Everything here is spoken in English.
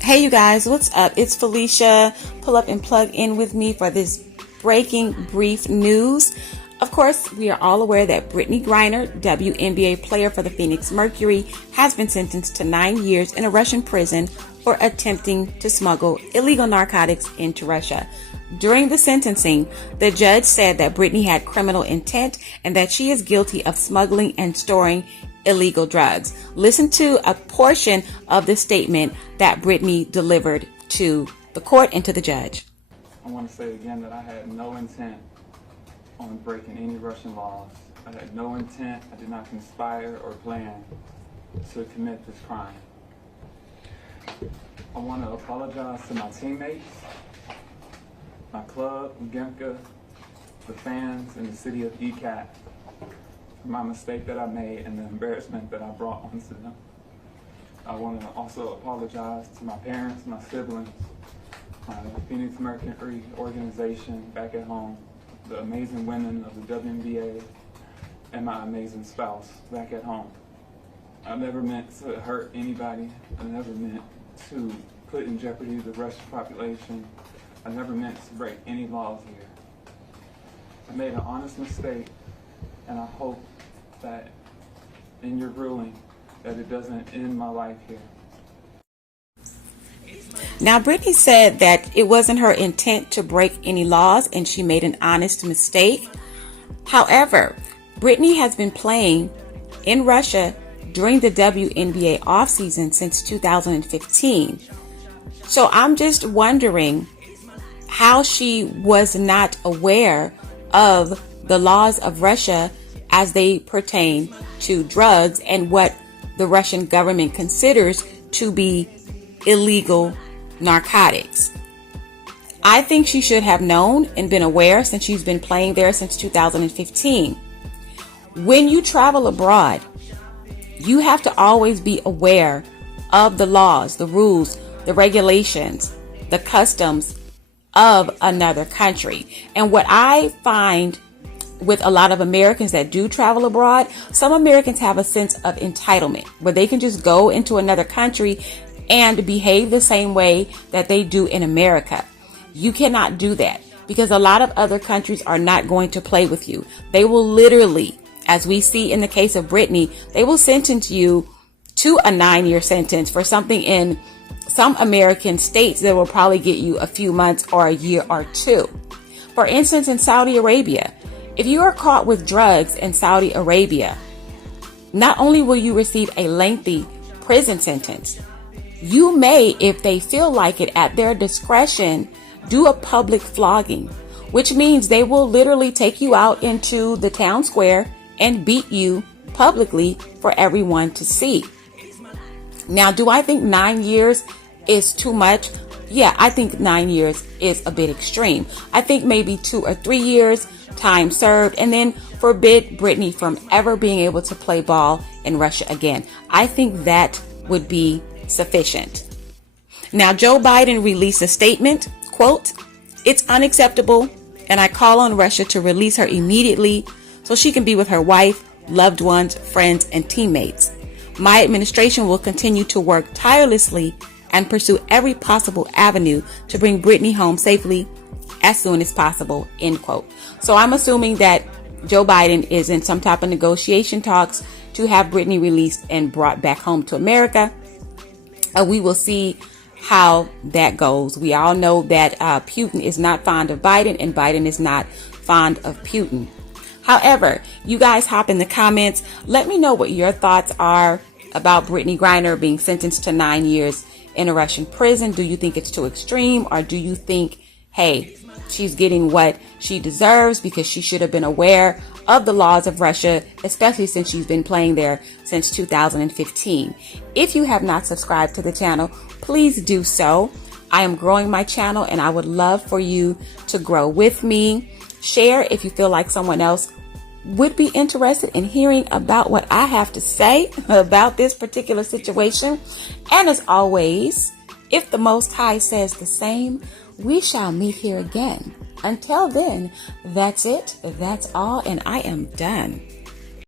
Hey you guys, what's up? It's Felicia. Pull up and plug in with me for this breaking brief news. Of course, we are all aware that Brittney Griner, WNBA player for the Phoenix Mercury, has been sentenced to 9 years in a Russian prison for attempting to smuggle illegal narcotics into Russia. During the sentencing, the judge said that Brittney had criminal intent and that she is guilty of smuggling and storing illegal drugs. Listen to a portion of the statement that Brittney delivered to the court and to the judge. I want to say again that I had no intent on breaking any Russian laws. I had no intent, I did not conspire or plan to commit this crime. I want to apologize to my teammates, my club, Gemka, the fans, and the city of ECAT for my mistake that I made and the embarrassment that I brought onto them. I want to also apologize to my parents, my siblings, my Phoenix Mercury organization back at home, the amazing women of the WNBA, and my amazing spouse back at home. I never meant to hurt anybody. I never meant to put in jeopardy the Russian population. I never meant to break any laws here. I made an honest mistake, and I hope that in your ruling that it doesn't end my life here. Now, Brittney said that it wasn't her intent to break any laws and she made an honest mistake. However, Brittney has been playing in Russia during the WNBA offseason since 2015. So I'm just wondering how she was not aware of the laws of Russia as they pertain to drugs and what the Russian government considers to be illegal narcotics. I think she should have known and been aware since she's been playing there since 2015. When you travel abroad, you have to always be aware of the laws, the rules, the regulations, the customs of another country. And what I find with a lot of Americans that do travel abroad, some Americans have a sense of entitlement where they can just go into another country and behave the same way that they do in America. You cannot do that because a lot of other countries are not going to play with you. They will literally, as we see in the case of Brittney, they will sentence you to a 9-year sentence for something in some American states that will probably get you a few months or a year or two. For instance, in Saudi Arabia, if you are caught with drugs in Saudi Arabia, not only will you receive a lengthy prison sentence, you may, if they feel like it at their discretion, do a public flogging, which means they will literally take you out into the town square and beat you publicly for everyone to see. Now, do I think 9 years is too much? Yeah, I think 9 years is a bit extreme. I think maybe 2 or 3 years, time served, and then forbid Brittney from ever being able to play ball in Russia again. I think that would be sufficient. Now, Joe Biden released a statement, quote, "It's unacceptable, and I call on Russia to release her immediately so she can be with her wife, loved ones, friends, and teammates. My administration will continue to work tirelessly and pursue every possible avenue to bring Brittney home safely as soon as possible," end quote. So I'm assuming that Joe Biden is in some type of negotiation talks to have Brittney released and brought back home to America. We will see how that goes. We all know that Putin is not fond of Biden and Biden is not fond of Putin. However, you guys hop in the comments. Let me know what your thoughts are about Brittney Griner being sentenced to 9 years in a Russian prison. Do you think it's too extreme, or do you think, hey, she's getting what she deserves because she should have been aware of the laws of Russia, especially since she's been playing there since 2015. If you have not subscribed to the channel, please do so. I am growing my channel and I would love for you to grow with me. Share if you feel like someone else would be interested in hearing about what I have to say about this particular situation. And as always, if the Most High says the same, we shall meet here again. Until then, that's it, that's all, and I am done.